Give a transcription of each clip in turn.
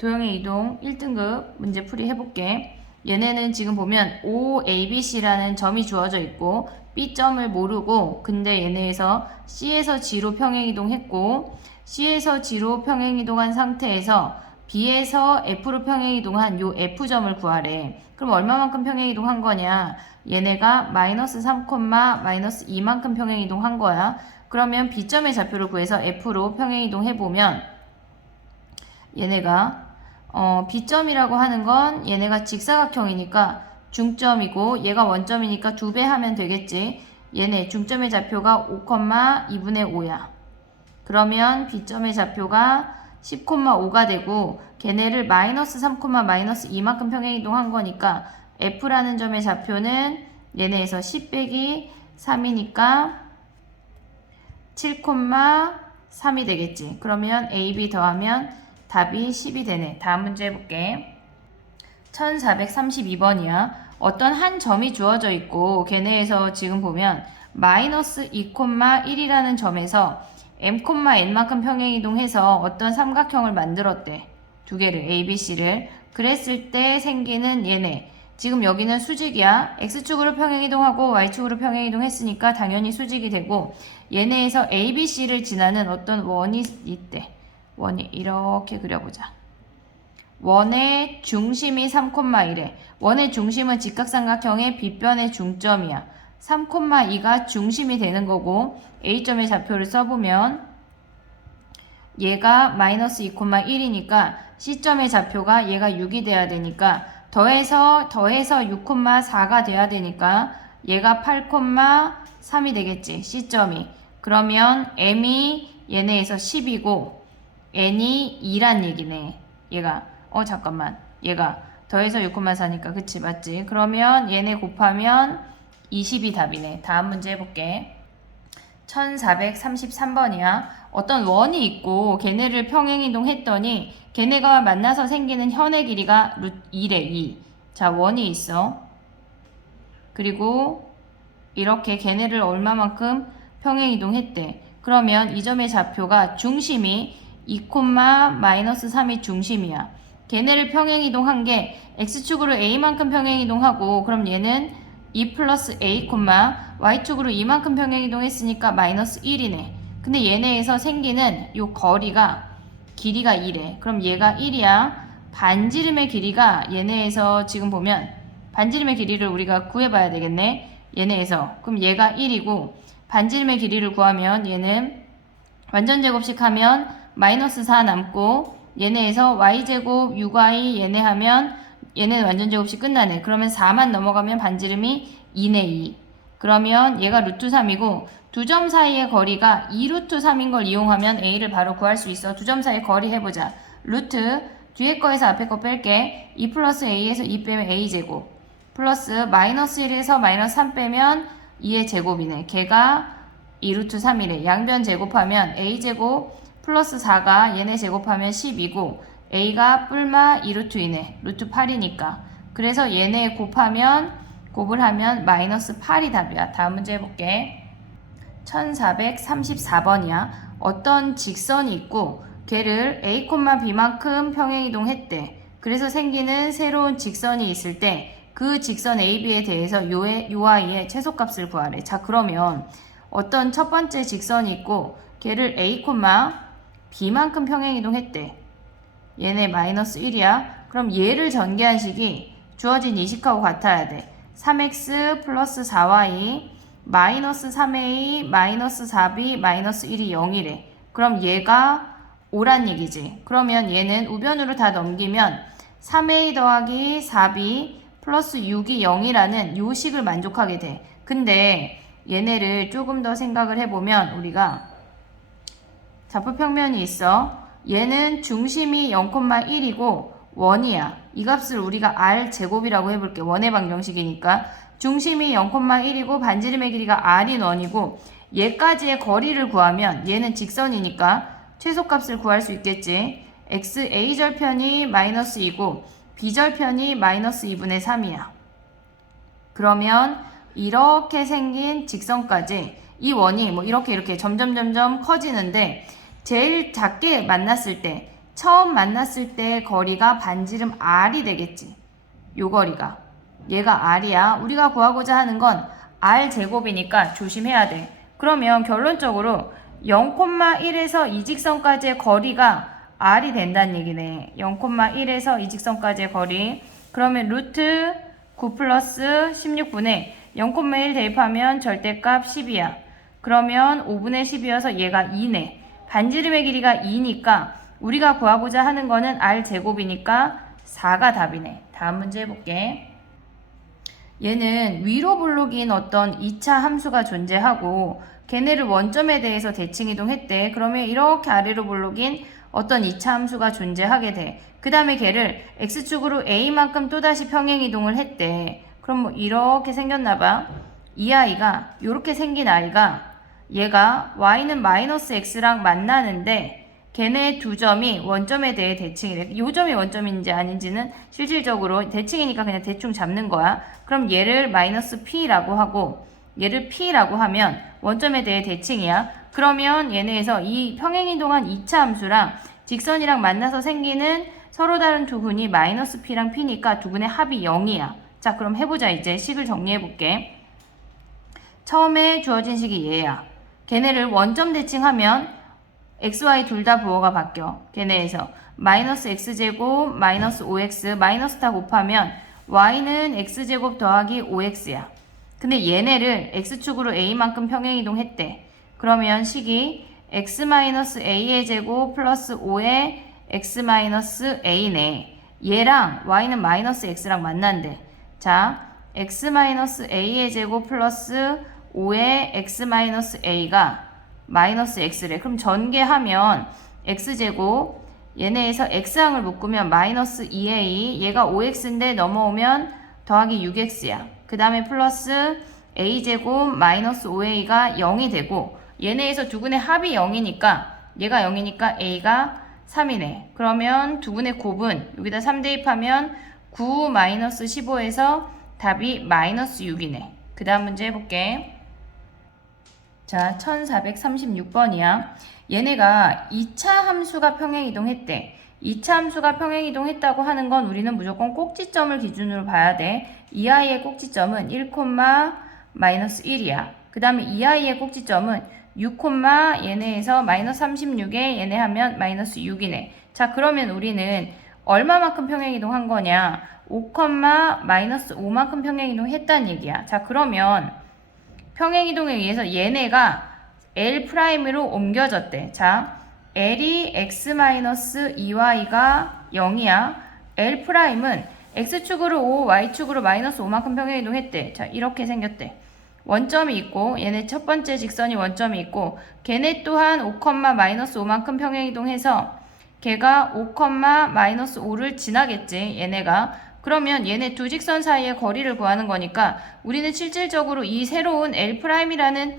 도형의 이동 1등급 문제 풀이 해볼게. 얘네는 지금 보면 OABC라는 점이 주어져 있고 B점을 모르고 근데 얘네에서 C에서 G로 평행이동했고 C에서 G로 평행이동한 상태에서 B에서 F로 평행이동한 요 F점을 구하래. 그럼 얼마만큼 평행이동한 거냐? 얘네가 마이너스 3, 마이너스 2만큼 평행이동한 거야. 그러면 B점의 좌표를 구해서 F로 평행이동해보면 얘네가 B점이라고 하는 건 얘네가 직사각형이니까 중점이고 얘가 원점이니까 2배 하면 되겠지. 얘네 중점의 좌표가 5,2분의 5야. 그러면 B점의 좌표가 10,5가 되고 걔네를 마이너스 3, 마이너스 2만큼 평행이동한 거니까 F라는 점의 좌표는 얘네에서 10 빼기 3이니까 7,3이 되겠지. 그러면 A, B 더하면 답이 10이 되네. 다음 문제 해볼게. 1432번이야. 어떤 한 점이 주어져 있고 걔네에서 지금 보면 마이너스 2,1이라는 점에서 m,n만큼 평행이동해서 어떤 삼각형을 만들었대. 두 개를 A, B, C를. 그랬을 때 생기는 얘네. 지금 여기는 수직이야. X축으로 평행이동하고 Y축으로 평행이동했으니까 당연히 수직이 되고 얘네에서 A, B, C를 지나는 어떤 원이 있대. 원이 이렇게 그려보자. 원의 중심이 3,1에 원의 중심은 직각삼각형의 B변의 중점이야. 3,2가 중심이 되는 거고 A점의 좌표를 써보면 얘가 마이너스 2,1이니까 C점의 좌표가 얘가 6이 돼야 되니까 더해서 6,4가 돼야 되니까 얘가 8,3이 되겠지. C점이. 그러면 M이 얘네에서 10이고 N이 2란 얘기네. 얘가 잠깐만. 얘가 더해서 6,4니까 그치 맞지? 그러면 얘네 곱하면 20이 답이네. 다음 문제 해볼게. 1433번이야. 어떤 원이 있고 걔네를 평행이동했더니 걔네가 만나서 생기는 현의 길이가 √2래 2. 자 원이 있어. 그리고 이렇게 걔네를 얼마만큼 평행이동했대. 그러면 이 점의 좌표가 중심이 2, 마이너스 3이 중심이야. 걔네를 평행이동한 게 X축으로 A만큼 평행이동하고 그럼 얘는 2 플러스 A, Y축으로 2만큼 평행이동했으니까 마이너스 1이네. 근데 얘네에서 생기는 요 거리가 길이가 2래. 그럼 얘가 1이야. 반지름의 길이가 얘네에서 지금 보면 반지름의 길이를 우리가 구해봐야 되겠네. 얘네에서. 그럼 얘가 1이고 반지름의 길이를 구하면 얘는 완전제곱식 하면 마이너스 4 남고 얘네에서 y제곱 6y 얘네 하면 얘는 완전제곱식 끝나네. 그러면 4만 넘어가면 반지름이 2네 2. 그러면 얘가 루트 3이고 두 점 사이의 거리가 2루트 3인 걸 이용하면 a를 바로 구할 수 있어. 두 점 사이 거리 해보자. 루트 뒤에 거에서 앞에 거 뺄게. 2 플러스 a에서 2 빼면 a제곱 플러스 마이너스 1에서 마이너스 3 빼면 2의 제곱이네. 걔가 2루트 3이래. 양변 제곱하면 a제곱 플러스 4가 얘네 제곱하면 10이고 a가 뿔마 2루트 2네. 루트 8이니까. 그래서 얘네 곱을 하면 마이너스 8이 답이야. 다음 문제 해볼게. 1434번이야. 어떤 직선이 있고 걔를 a, b만큼 평행이동했대. 그래서 생기는 새로운 직선이 있을 때 그 직선 AB에 대해서 요 아이의 최소값을 구하래. 자 그러면 어떤 첫 번째 직선이 있고 걔를 a, b만큼 평행이동했대. 얘네 마이너스 1이야. 그럼 얘를 전개한 식이 주어진 이 식하고 같아야 돼. 3x 플러스 4y 마이너스 3a 마이너스 4b 마이너스 1이 0이래. 그럼 얘가 5란 얘기지. 그러면 얘는 우변으로 다 넘기면 3a 더하기 4b 플러스 6이 0이라는 요 식을 만족하게 돼. 근데 얘네를 조금 더 생각을 해보면 우리가 좌표평면이 있어. 얘는 중심이 0,1이고 원이야. 이 값을 우리가 r제곱이라고 해볼게. 원의 방정식이니까. 중심이 0,1이고 반지름의 길이가 r인 원이고 얘까지의 거리를 구하면 얘는 직선이니까 최소값을 구할 수 있겠지. x a절편이 마이너스 2고 b절편이 마이너스 2분의 3이야. 그러면 이렇게 생긴 직선까지 이 원이 뭐 이렇게 점점 커지는데 제일 작게 만났을 때 처음 만났을 때 거리가 반지름 r이 되겠지. 요 거리가. 얘가 r이야. 우리가 구하고자 하는 건 r 제곱이니까 조심해야 돼. 그러면 결론적으로 0,1에서 이 직선까지의 거리가 r이 된다는 얘기네. 0,1에서 이 직선까지의 거리. 그러면 루트 9 플러스 16분의 0,1 대입하면 절대값 10이야. 그러면 5분의 10이어서 얘가 2네. 반지름의 길이가 2니까 우리가 구하고자 하는 거는 r제곱이니까 4가 답이네. 다음 문제 해볼게. 얘는 위로 블록인 어떤 2차 함수가 존재하고 걔네를 원점에 대해서 대칭 이동했대. 그러면 이렇게 아래로 블록인 어떤 2차 함수가 존재하게 돼. 그 다음에 걔를 x축으로 a만큼 또다시 평행 이동을 했대. 그럼 뭐 이렇게 생겼나봐. 이 아이가 이렇게 생긴 아이가 얘가 y는 마이너스 x랑 만나는데 걔네 두 점이 원점에 대해 대칭이 돼. 이 점이 원점인지 아닌지는 실질적으로 대칭이니까 그냥 대충 잡는 거야. 그럼 얘를 마이너스 p라고 하고 얘를 p라고 하면 원점에 대해 대칭이야. 그러면 얘네에서 이 평행이동한 2차 함수랑 직선이랑 만나서 생기는 서로 다른 두 근이 마이너스 p랑 p니까 두 근의 합이 0이야. 자, 그럼 해보자. 이제 식을 정리해볼게. 처음에 주어진 식이 얘야. 걔네를 원점 대칭하면 x, y 둘 다 부호가 바뀌어. 걔네에서 마이너스 x제곱 마이너스 5x 마이너스 다 곱하면 y는 x제곱 더하기 5x야. 근데 얘네를 x축으로 a만큼 평행이동했대. 그러면 식이 x-a의 제곱 플러스 5의 x-a네. 얘랑 y는 마이너스 x랑 만난대. 자, x-a의 제곱 플러스 5의 x-a가 마이너스 x래. 그럼 전개하면 x제곱 얘네에서 x항을 묶으면 마이너스 2a 얘가 5x인데 넘어오면 더하기 6x야. 그 다음에 플러스 a제곱 마이너스 5a가 0이 되고 얘네에서 두 근의 합이 0이니까 얘가 0이니까 a가 3이네. 그러면 두 근의 곱은 여기다 3 대입하면 9 마이너스 15에서 답이 마이너스 6이네. 그 다음 문제 해볼게. 자, 1436번이야. 얘네가 2차 함수가 평행이동했대. 2차 함수가 평행이동했다고 하는 건 우리는 무조건 꼭지점을 기준으로 봐야 돼. 이 아이의 꼭지점은 1, 마이너스 1이야. 그 다음에 이 아이의 꼭지점은 6, 얘네에서 마이너스 36에 얘네 하면 마이너스 6이네. 자, 그러면 우리는 얼마만큼 평행이동한 거냐? 5, 마이너스 5만큼 평행이동했다는 얘기야. 자, 그러면 평행이동에 의해서 얘네가 L'으로 옮겨졌대. 자, L이 x-2y가 0이야. L'은 x축으로 5, y축으로 마이너스 5만큼 평행이동했대. 자, 이렇게 생겼대. 원점이 있고 얘네 첫 번째 직선이 원점이 있고 걔네 또한 5, 마이너스 5만큼 평행이동해서 걔가 5, 마이너스 5를 지나겠지. 얘네가. 그러면 얘네 두 직선 사이의 거리를 구하는 거니까 우리는 실질적으로 이 새로운 L'이라는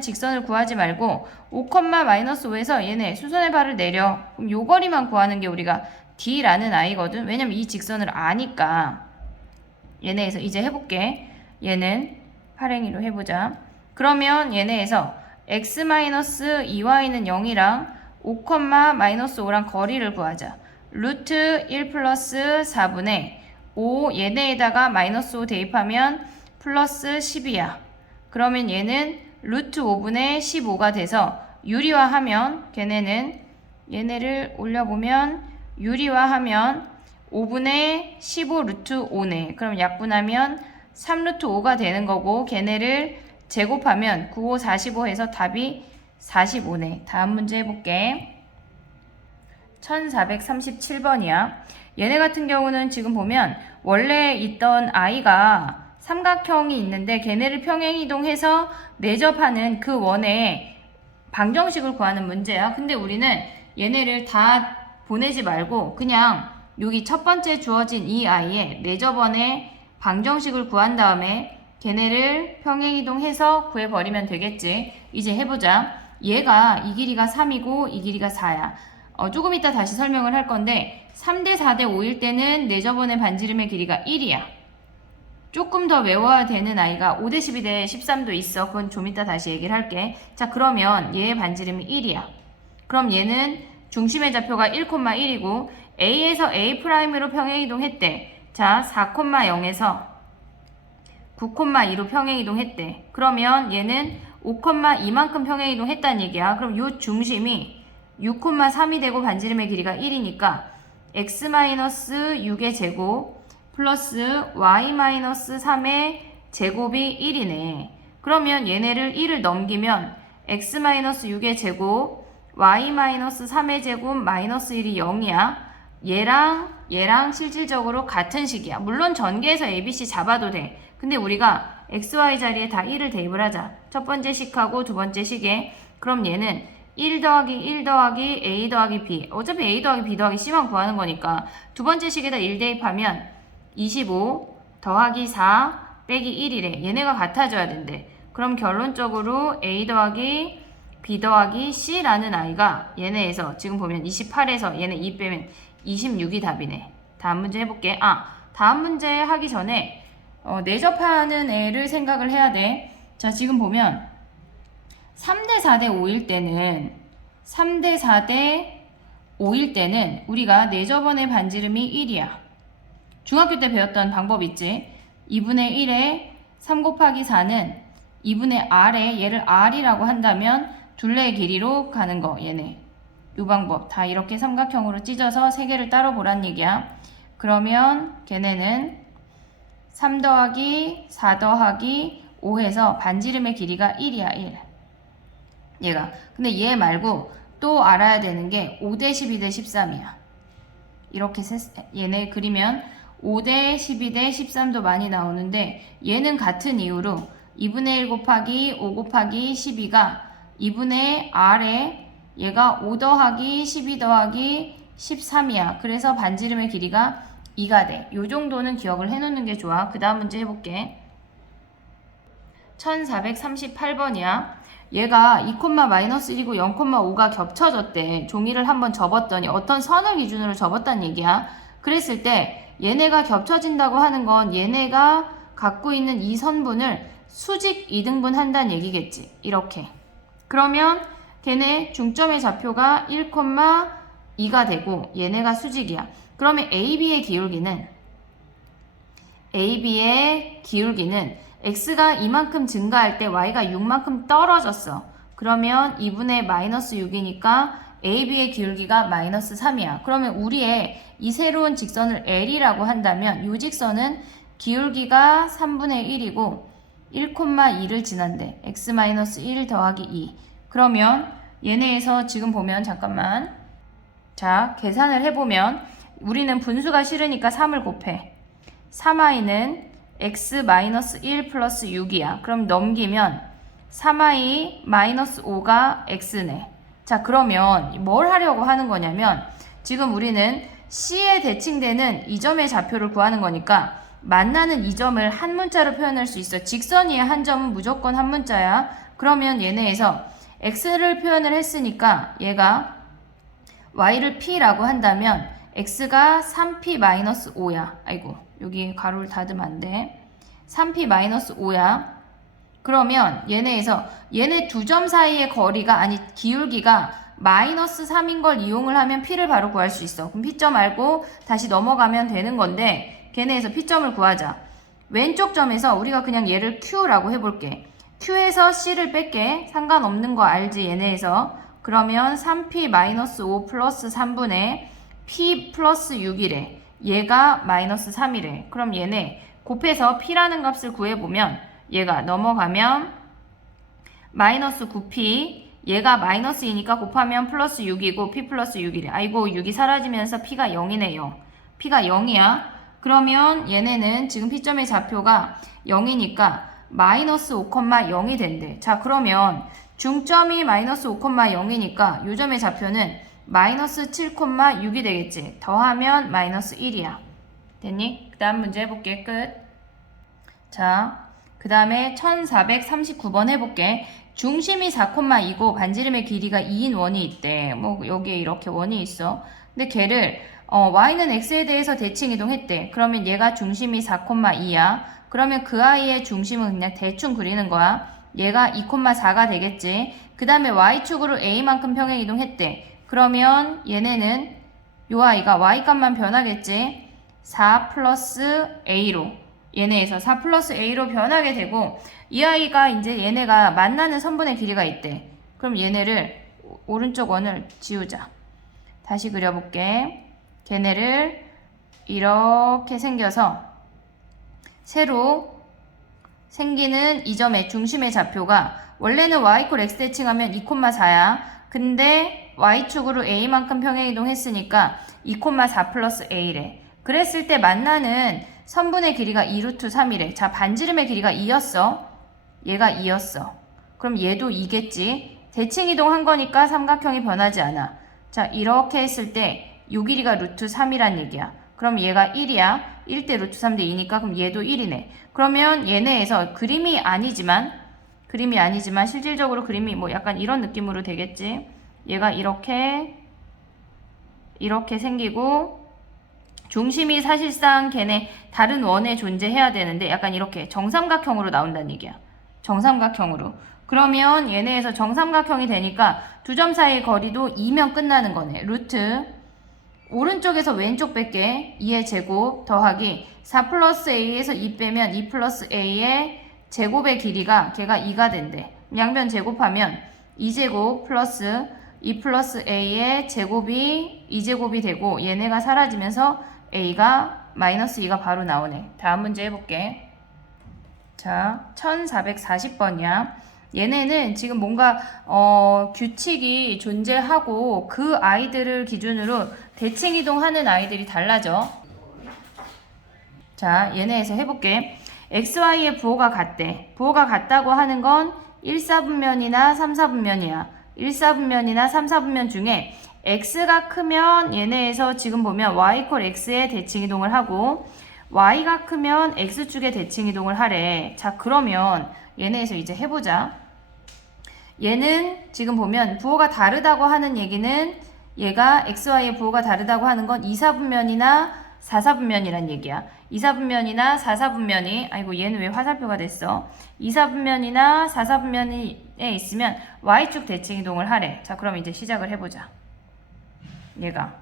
직선을 구하지 말고 5, 마이너스 5에서 얘네 수선의 발을 내려. 그럼 요 거리만 구하는 게 우리가 D라는 아이거든. 왜냐면 이 직선을 아니까. 얘네에서 이제 해볼게. 얘는 활행이로 해보자. 그러면 얘네에서 x-2y는 0이랑 5, 마이너스 5랑 거리를 구하자. 루트 1 플러스 4분의 5 얘네에다가 마이너스 5 대입하면 플러스 10이야. 그러면 얘는 루트 5분의 15가 돼서 유리화하면 걔네는 얘네를 올려보면 유리화하면 5분의 15 루트 5네. 그럼 약분하면 3 루트 5가 되는 거고 걔네를 제곱하면 9, 5, 45 해서 답이 45네. 다음 문제 해볼게. 1437번이야. 얘네 같은 경우는 지금 보면 원래 있던 아이가 삼각형이 있는데 걔네를 평행이동해서 내접하는 그 원의 방정식을 구하는 문제야. 근데 우리는 얘네를 다 보내지 말고 그냥 여기 첫 번째 주어진 이 아이의 내접원의 방정식을 구한 다음에 걔네를 평행이동해서 구해버리면 되겠지. 이제 해보자. 얘가 이 길이가 3이고 이 길이가 4야. 조금 이따 다시 설명을 할 건데 3대 4대 5일 때는 내접원의 반지름의 길이가 1이야. 조금 더 외워야 되는 아이가 5대 12대 13도 있어. 그건 좀 이따 다시 얘기를 할게. 자, 그러면 얘의 반지름이 1이야. 그럼 얘는 중심의 좌표가 1,1이고 A에서 A'으로 평행이동했대. 자, 4,0에서 9,2로 평행이동했대. 그러면 얘는 5,2만큼 평행이동했다는 얘기야. 그럼 요 중심이 6,3이 되고 반지름의 길이가 1이니까 x-6의 제곱 플러스 y-3의 제곱이 1이네. 그러면 얘네를 1을 넘기면 x-6의 제곱 y-3의 제곱 마이너스 1이 0이야. 얘랑 실질적으로 같은 식이야. 물론 전개해서 ABC 잡아도 돼. 근데 우리가 XY 자리에 다 1을 대입을 하자. 첫 번째 식하고 두 번째 식에. 그럼 얘는 1 더하기 1 더하기 A 더하기 B. 어차피 A 더하기 B 더하기 C만 구하는 거니까 두 번째 식에다 1 대입하면 25 더하기 4 빼기 1이래. 얘네가 같아져야 된대. 그럼 결론적으로 A 더하기 B 더하기 C라는 아이가 얘네에서 지금 보면 28에서 얘네 2 빼면 26이 답이네. 다음 문제 해볼게. 다음 문제 하기 전에 내접하는 애를 생각을 해야 돼. 자, 지금 보면 3대 4대 5일 때는 3대 4대 5일 때는 우리가 내접원의 반지름이 1이야. 중학교 때 배웠던 방법 있지? 2분의 1에 3 곱하기 4는 2분의 R에 얘를 R이라고 한다면 둘레의 길이로 가는 거 얘네. 이 방법 다 이렇게 삼각형으로 찢어서 세 개를 따로 보란 얘기야. 그러면 걔네는 3 더하기 4 더하기 5해서 반지름의 길이가 1이야. 1. 얘가. 근데 얘 말고 또 알아야 되는 게 5대 12대 13이야. 이렇게 얘네 그리면 5대 12대 13도 많이 나오는데 얘는 같은 이유로 2분의 1 곱하기 5 곱하기 12가 2분의 R에 얘가 5 더하기 12 더하기 13이야. 그래서 반지름의 길이가 2가 돼. 요 정도는 기억을 해놓는 게 좋아. 그 다음 문제 해볼게. 1438번이야. 얘가 2,-1이고 0,5가 겹쳐졌대. 종이를 한번 접었더니 어떤 선을 기준으로 접었다는 얘기야. 그랬을 때 얘네가 겹쳐진다고 하는 건 얘네가 갖고 있는 이 선분을 수직 이등분 한다는 얘기겠지. 이렇게. 그러면 걔네 중점의 좌표가 1,2가 되고 얘네가 수직이야. 그러면 AB의 기울기는 X가 이만큼 증가할 때 Y가 6만큼 떨어졌어. 그러면 2분의 마이너스 6이니까 AB의 기울기가 마이너스 3이야. 그러면 우리의 이 새로운 직선을 L이라고 한다면 이 직선은 기울기가 3분의 1이고 1,2를 지난대. X-1 더하기 2. 그러면 얘네에서 지금 보면 잠깐만. 자, 계산을 해보면 우리는 분수가 싫으니까 3을 곱해. 3i는 x-1 플러스 6이야. 그럼 넘기면 3i 마이너스 5가 x네. 자, 그러면 뭘 하려고 하는 거냐면 지금 우리는 C에 대칭되는 이 점의 좌표를 구하는 거니까 만나는 이 점을 한 문자로 표현할 수 있어. 직선 위에 한 점은 무조건 한 문자야. 그러면 얘네에서 x를 표현을 했으니까 얘가 y를 p라고 한다면 x가 3p-5야. 아이고, 여기 가로를 닫으면 안 돼. 3p-5야. 그러면 얘네에서 얘네 두 점 사이의 거리가 기울기가 마이너스 3인 걸 이용을 하면 p를 바로 구할 수 있어. 그럼 p점 알고 다시 넘어가면 되는 건데 걔네에서 p점을 구하자. 왼쪽 점에서 우리가 그냥 얘를 q라고 해볼게. q에서 c를 뺄게. 상관없는 거 알지 얘네에서. 그러면 3p-5 플러스 3분의 p 플러스 6이래. 얘가 마이너스 3이래. 그럼 얘네 곱해서 p라는 값을 구해보면 얘가 넘어가면 마이너스 9p, 얘가 마이너스 2니까 곱하면 플러스 6이고 p 플러스 6이래. 아이고, 6이 사라지면서 p가 0이네. 0. p가 0이야. 그러면 얘네는 지금 p점의 좌표가 0이니까 마이너스 5,0이 된대. 자, 그러면 중점이 마이너스 5,0이니까 요 점의 좌표는 마이너스 7,6이 되겠지. 더하면 마이너스 1이야. 됐니? 그 다음 문제 해볼게. 끝. 자, 그 다음에 1439번 해볼게. 중심이 4,2고 반지름의 길이가 2인 원이 있대. 뭐 여기에 이렇게 원이 있어. 근데 걔를 y는 x에 대해서 대칭 이동했대. 그러면 얘가 중심이 4,2야. 그러면 그 아이의 중심은 그냥 대충 그리는 거야. 얘가 2,4가 되겠지. 그 다음에 y축으로 a만큼 평행 이동했대. 그러면 얘네는 요 아이가 y 값만 변하겠지. 4 플러스 a로 얘네에서 4 플러스 a로 변하게 되고 이 아이가 이제 얘네가 만나는 선분의 길이가 있대. 그럼 얘네를 오른쪽 원을 지우자. 다시 그려볼게. 걔네를 이렇게 생겨서 새로 생기는 이 점의 중심의 좌표가 원래는 y = x 대칭하면 2,4야. 근데 y축으로 a만큼 평행이동했으니까 2,4 플러스 a래. 그랬을 때 만나는 선분의 길이가 2루트 3이래. 자, 반지름의 길이가 2였어. 얘가 2였어. 그럼 얘도 2겠지. 대칭 이동한 거니까 삼각형이 변하지 않아. 자, 이렇게 했을 때 요 길이가 루트 3이란 얘기야. 그럼 얘가 1이야. 1대 루트 3대 2니까 그럼 얘도 1이네. 그러면 얘네에서 그림이 아니지만 실질적으로 그림이 뭐 약간 이런 느낌으로 되겠지. 얘가 이렇게 생기고 중심이 사실상 걔네 다른 원에 존재해야 되는데 약간 이렇게 정삼각형으로 나온다는 얘기야. 정삼각형으로. 그러면 얘네에서 정삼각형이 되니까 두 점 사이의 거리도 2면 끝나는 거네. 루트 오른쪽에서 왼쪽 뺄게. 2의 제곱 더하기 4 플러스 a에서 2 빼면 2 플러스 a의 제곱의 길이가 걔가 2가 된대. 양변 제곱하면 2제곱 플러스 2 플러스 a의 제곱이 2제곱이 되고 얘네가 사라지면서 a가 마이너스 2가 바로 나오네. 다음 문제 해볼게. 자, 1440번이야. 얘네는 지금 뭔가 규칙이 존재하고 그 아이들을 기준으로 대칭 이동하는 아이들이 달라져. 자, 얘네에서 해볼게. xy의 부호가 같대. 부호가 같다고 하는 건 1사분면이나 3사분면이야. 1사분면이나 3사분면 중에 x가 크면 얘네에서 지금 보면 y = x에 대칭 이동을 하고 y가 크면 x축에 대칭 이동을 하래. 자, 그러면 얘네에서 이제 해보자. 얘는 지금 보면 부호가 다르다고 하는 얘기는 얘가 xy의 부호가 다르다고 하는 건 2사분면이나 4사분면이란 얘기야. 2사분면이나 4사분면이 아이고 얘는 왜 화살표가 됐어? 2사분면이나 4사분면에 있으면 y축 대칭 이동을 하래. 자, 그럼 이제 시작을 해보자. 얘가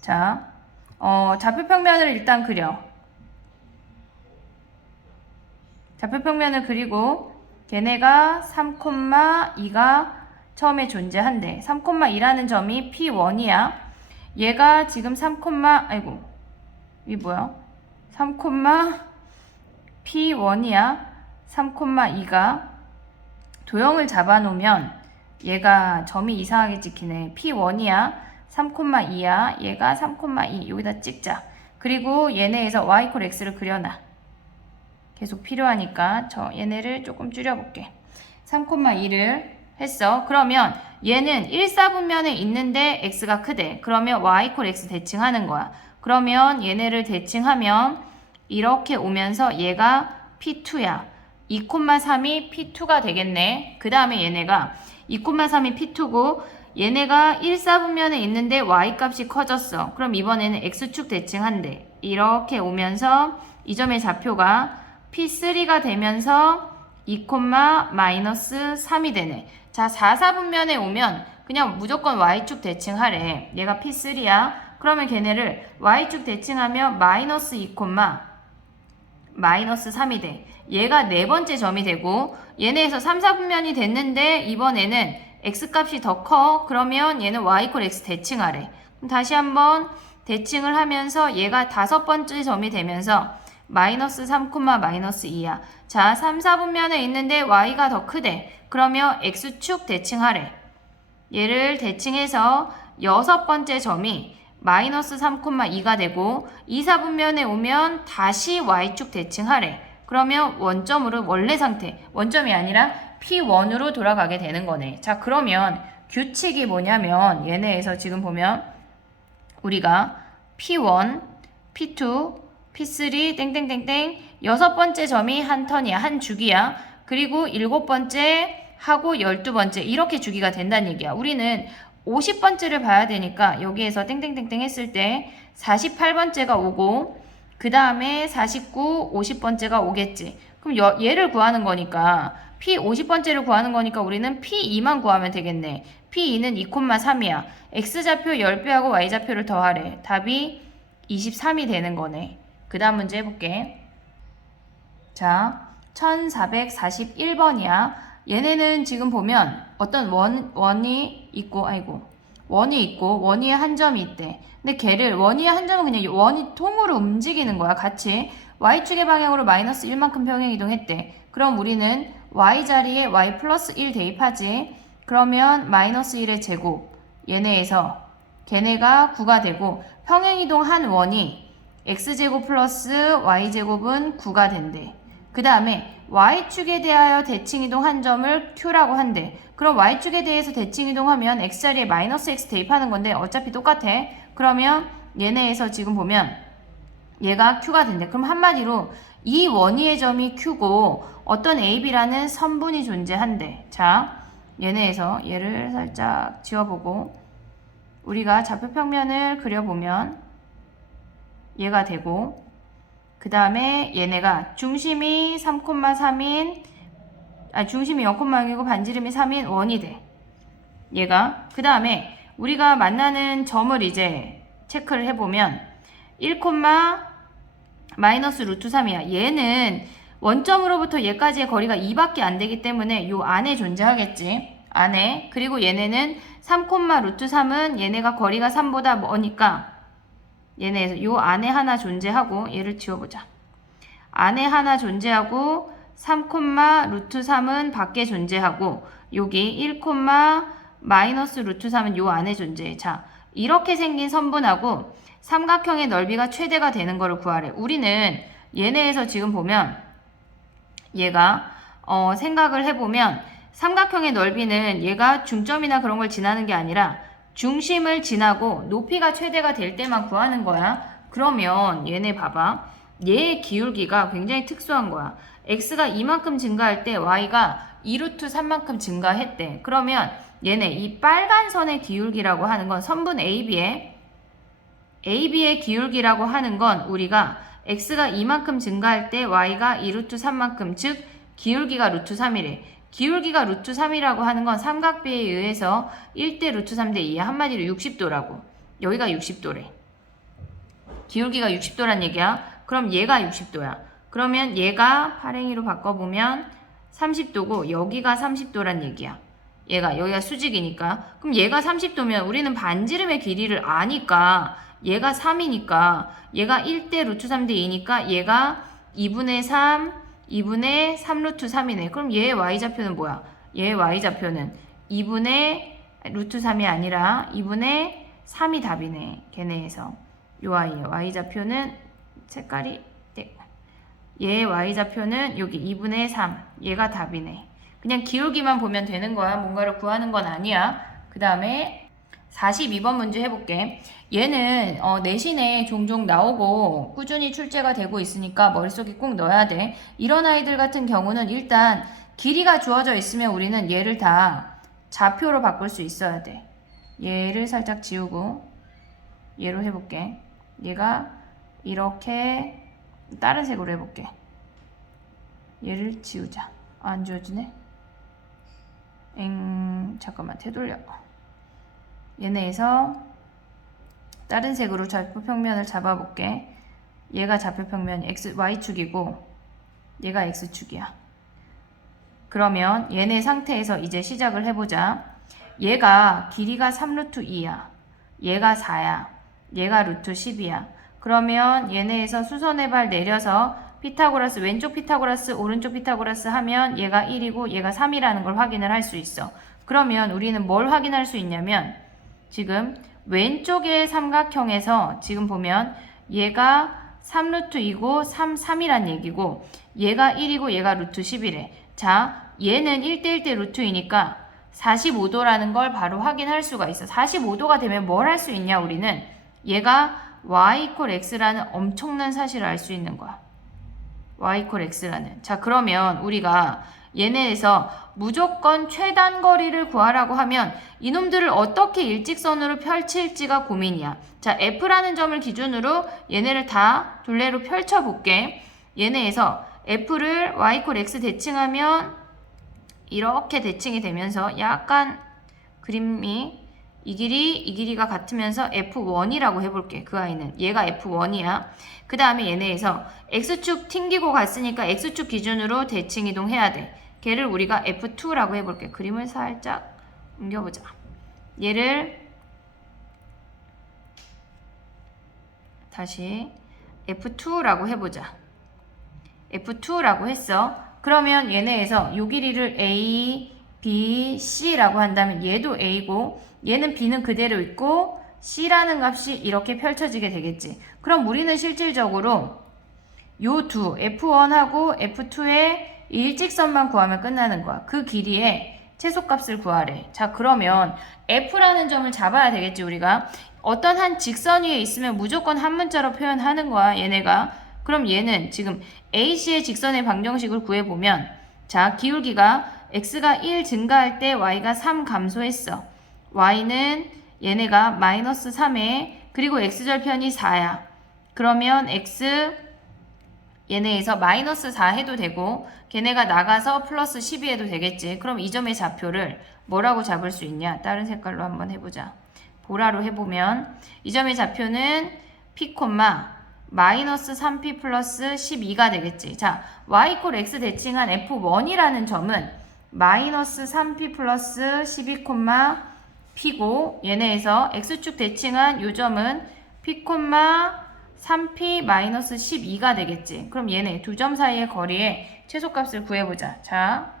자, 좌표평면을 일단 그려. 좌표평면을 그리고 걔네가 3,2가 처음에 존재한대. 3,2라는 점이 P1이야. 얘가 지금 3, 아이고 이 뭐야? 3, P1이야. 3,2가 도형을 잡아놓으면 얘가 점이 이상하게 찍히네. P1이야. 3,2야. 얘가 3,2. 여기다 찍자. 그리고 얘네에서 y = x를 그려놔. 계속 필요하니까 얘네를 조금 줄여볼게. 3,2를 했어. 그러면 얘는 1사분면에 있는데 x가 크대. 그러면 y = x 대칭하는 거야. 그러면 얘네를 대칭하면 이렇게 오면서 얘가 P2야. 2,3이 P2가 되겠네. 그 다음에 얘네가 2,3이 P2고 얘네가 1사분면에 있는데 y 값이 커졌어. 그럼 이번에는 x축 대칭한대. 이렇게 오면서 이 점의 좌표가 P3가 되면서 2,-3이 되네. 자, 4사분면에 오면 그냥 무조건 y축 대칭하래. 얘가 P3야. 그러면 걔네를 y축 대칭하면 -2,-3이 돼. 얘가 네 번째 점이 되고 얘네에서 3사분면이 됐는데 이번에는 x값이 더 커. 그러면 얘는 y = x 대칭하래. 그럼 다시 한번 대칭을 하면서 얘가 다섯 번째 점이 되면서 -3,-2야. 자, 3, 4분면에 있는데 y가 더 크대. 그러면 x축 대칭하래. 얘를 대칭해서 여섯 번째 점이 -3,2가 되고 2, 4분면에 오면 다시 y축 대칭하래. 그러면 원점으로 원래 상태, 원점이 아니라 P1으로 돌아가게 되는 거네. 자, 그러면 규칙이 뭐냐면 얘네에서 지금 보면 우리가 P1, P2, P3 땡땡땡땡 여섯 번째 점이 한 턴이야. 한 주기야. 그리고 일곱 번째 하고 12번째 이렇게 주기가 된다는 얘기야. 우리는 50번째를 봐야 되니까 여기에서 땡땡땡땡 했을 때 48번째가 오고 그 다음에 49, 50번째가 오겠지. 그럼 얘를 구하는 거니까 P 50번째를 구하는 거니까 우리는 P2만 구하면 되겠네. P2는 2,3이야. X좌표 10배하고 Y좌표를 더하래. 답이 23이 되는 거네. 그 다음 문제 해볼게. 자, 1441번이야. 얘네는 지금 보면 어떤 원이 있고, 원위에 한 점이 있대. 근데 걔를, 원위에 한 점은 그냥 원이 통으로 움직이는 거야. 같이. Y축의 방향으로 마이너스 1만큼 평행이동했대. 그럼 우리는 Y 자리에 Y 플러스 1 대입하지. 그러면 마이너스 1의 제곱. 얘네에서 걔네가 9가 되고, 평행이동한 원이 X제곱 플러스 Y제곱은 9가 된대. 그 다음에 Y축에 대하여 대칭이동 한 점을 Q라고 한대. 그럼 Y축에 대해서 대칭이동하면 X자리에 마이너스 X 대입하는 건데 어차피 똑같아. 그러면 얘네에서 지금 보면 얘가 Q가 된대. 그럼 한마디로 이 원위의 점이 Q고 어떤 AB라는 선분이 존재한대. 자, 얘네에서 얘를 살짝 지워보고 우리가 좌표평면을 그려보면 얘가 되고 그 다음에 얘네가 중심이 3,3인 중심이 0,0이고 반지름이 3인 원이 돼. 얘가 그 다음에 우리가 만나는 점을 이제 체크를 해보면 1, 마이너스 루트 3이야. 얘는 원점으로부터 얘까지의 거리가 2밖에 안 되기 때문에 요 안에 존재하겠지. 안에. 그리고 얘네는 3, 루트 3은 얘네가 거리가 3보다 머니까 얘네에서 요 안에 하나 존재하고 얘를 지워보자. 안에 하나 존재하고 3, 루트 3은 밖에 존재하고 여기 1, 마이너스 루트 3은 요 안에 존재해. 자, 이렇게 생긴 선분하고 삼각형의 넓이가 최대가 되는 거를 구하래. 우리는 얘네에서 지금 보면 얘가 생각을 해보면 삼각형의 넓이는 얘가 중점이나 그런 걸 지나는 게 아니라 중심을 지나고 높이가 최대가 될 때만 구하는 거야. 그러면 얘네 봐봐. 얘의 기울기가 굉장히 특수한 거야. x가 이만큼 증가할 때 y가 2루트 3만큼 증가했대. 그러면 얘네 이 빨간 선의 기울기라고 하는 건 선분 AB의 기울기라고 하는 건 우리가 x가 이만큼 증가할 때 y가 2루트 3만큼 즉 기울기가 루트 3이래. 기울기가 루트 3이라고 하는 건 삼각비에 의해서 1대 루트 3대 2야. 한마디로 60도라고. 여기가 60도래. 기울기가 60도란 얘기야. 그럼 얘가 60도야. 그러면 얘가 팔행이로 바꿔보면 30도고 여기가 30도란 얘기야. 여기가 수직이니까. 그럼 얘가 30도면 우리는 반지름의 길이를 아니까 얘가 3이니까 얘가 1대 루트 3대 2니까 얘가 2분의 3 2분의 3루트 3이네. 그럼 얘의 y좌표는 뭐야? 얘의 y좌표는 2분의 루트 3이 아니라 2분의 3이 답이네. 걔네에서 요 y좌표는 색깔이 얘의 y좌표는 여기 2분의 3 얘가 답이네. 그냥 기울기만 보면 되는 거야. 뭔가를 구하는 건 아니야. 그 다음에 42번 문제 해볼게. 얘는 내신에 종종 나오고 꾸준히 출제가 되고 있으니까 머릿속에 꼭 넣어야 돼. 이런 아이들 같은 경우는 일단 길이가 주어져 있으면 우리는 얘를 다 좌표로 바꿀 수 있어야 돼. 얘를 살짝 지우고 얘로 해볼게. 얘가 이렇게 다른 색으로 해볼게. 얘를 지우자. 안 지워지네. 잠깐만 되돌려. 얘네에서 다른 색으로 좌표평면을 잡아볼게. 얘가 좌표평면이 Y축이고 얘가 X축이야. 그러면 얘네 상태에서 이제 시작을 해보자. 얘가 길이가 3루트 2야. 얘가 4야. 얘가 루트 10이야. 그러면 얘네에서 수선의 발 내려서 피타고라스 왼쪽 피타고라스 오른쪽 피타고라스 하면 얘가 1이고 얘가 3이라는 걸 확인을 할 수 있어. 그러면 우리는 뭘 확인할 수 있냐면 지금 왼쪽의 삼각형에서 지금 보면 얘가 3루트2고 3이란 얘기고 얘가 1이고 얘가 루트 10이래. 자, 얘는 1대1대 루트이니까 45도라는 걸 바로 확인할 수가 있어. 45도가 되면 뭘 할 수 있냐 우리는 얘가 y = x라는 엄청난 사실을 알 수 있는 거야. y = x라는. 자, 그러면 우리가 얘네에서 무조건 최단거리를 구하라고 하면 이놈들을 어떻게 일직선으로 펼칠지가 고민이야. 자, F라는 점을 기준으로 얘네를 다 둘레로 펼쳐볼게. 얘네에서 F를 y = x 대칭하면 이렇게 대칭이 되면서 약간 그림이 이 길이가 같으면서 F1이라고 해볼게. 그 아이는. 얘가 F1이야. 그 다음에 얘네에서 X축 튕기고 갔으니까 X축 기준으로 대칭 이동해야 돼. 걔를 우리가 F2라고 해볼게. 그림을 살짝 옮겨보자. 얘를 다시 F2라고 해보자. F2라고 했어. 그러면 얘네에서 요 길이를 A, B, C라고 한다면 얘도 A고 얘는 B는 그대로 있고 C라는 값이 이렇게 펼쳐지게 되겠지. 그럼 우리는 실질적으로 요 두 F1하고 F2의 일직선만 구하면 끝나는 거야. 그 길이의 최소값을 구하래. 자, 그러면 F라는 점을 잡아야 되겠지, 우리가. 어떤 한 직선 위에 있으면 무조건 한 문자로 표현하는 거야, 얘네가. 그럼 얘는 지금 AC의 직선의 방정식을 구해보면, 자, 기울기가 x가 1 증가할 때 y가 3 감소했어. y는 얘네가 마이너스 3에 그리고 x절편이 4야. 그러면 x 얘네에서 마이너스 4 해도 되고 걔네가 나가서 플러스 12 해도 되겠지. 그럼 이 점의 좌표를 뭐라고 잡을 수 있냐? 다른 색깔로 한번 해보자. 보라로 해보면 이 점의 좌표는 p, 마이너스 3p 플러스 12가 되겠지. 자, y = x 대칭한 f1이라는 점은 마이너스 3p 플러스 12, p고 얘네에서 x축 대칭한 요 점은 p, 3p 마이너스 12가 되겠지. 그럼 얘네 두 점 사이의 거리의 최소값을 구해보자. 자,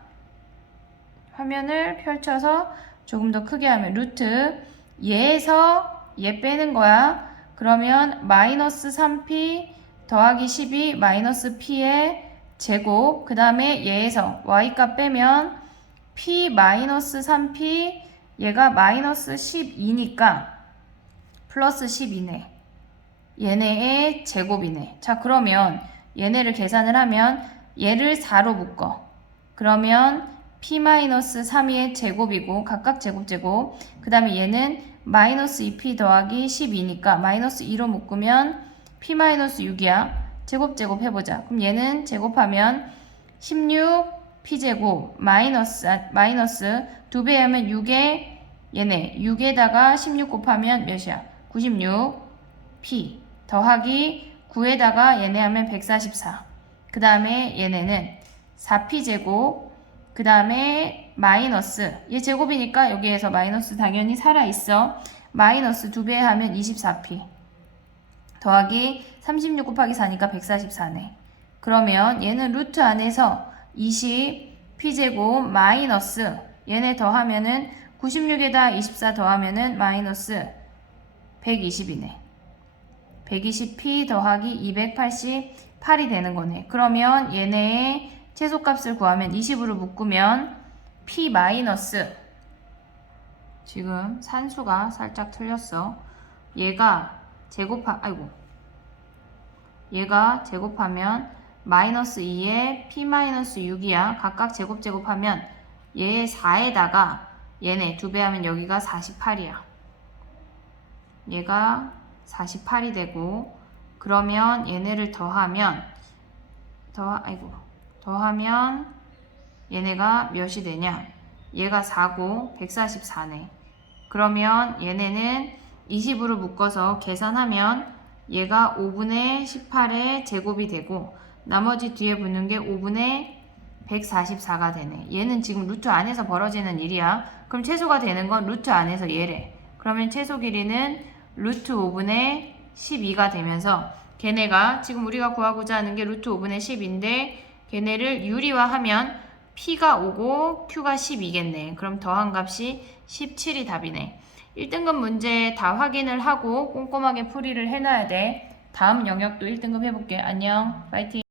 화면을 펼쳐서 조금 더 크게 하면 루트 얘에서 얘 빼는 거야. 그러면 마이너스 3p 더하기 12 마이너스 p의 제곱 그 다음에 얘에서 y값 빼면 p 마이너스 3p 얘가 마이너스 12니까 플러스 12네. 얘네의 제곱이네. 자, 그러면 얘네를 계산을 하면 얘를 4로 묶어. 그러면 p-3의 제곱이고 각각 제곱 그 다음에 얘는 마이너스 2p 더하기 12니까 마이너스 2로 묶으면 p-6이야. 제곱 해보자. 그럼 얘는 제곱하면 16p제곱 마이너스 2배 하면 6에 얘네 6에다가 16 곱하면 몇이야? 96p 더하기 9에다가 얘네 하면 144. 그 다음에 얘네는 4p제곱 그 다음에 마이너스 얘 제곱이니까 여기에서 마이너스 당연히 살아있어. 마이너스 2배 하면 24p 더하기 36 곱하기 4니까 144네. 그러면 얘는 루트 안에서 20p제곱 마이너스 얘네 더하면은 96에다 24 더하면은 마이너스 120이네. 120p 더하기 288이 되는 거네. 그러면 얘네의 최소값을 구하면 20으로 묶으면 p 마이너스 지금 산수가 살짝 틀렸어. 얘가 제곱하면 마이너스 2에 p 마이너스 6이야. 각각 제곱하면 얘 4에다가 얘네 2배 하면 여기가 48이야. 얘가 48이 되고 그러면 얘네를 더하면 얘네가 몇이 되냐? 얘가 4고 144네. 그러면 얘네는 20으로 묶어서 계산하면 얘가 5분의 18의 제곱이 되고 나머지 뒤에 붙는 게 5분의 144가 되네. 얘는 지금 루트 안에서 벌어지는 일이야. 그럼 최소가 되는 건 루트 안에서 얘래. 그러면 최소 길이는 루트 5분의 12가 되면서 걔네가 지금 우리가 구하고자 하는 게 루트 5분의 10인데 걔네를 유리화하면 P가 5고 Q가 10이겠네. 그럼 더한 값이 17이 답이네. 1등급 문제 다 확인을 하고 꼼꼼하게 풀이를 해놔야 돼. 다음 영역도 1등급 해볼게. 안녕. 파이팅.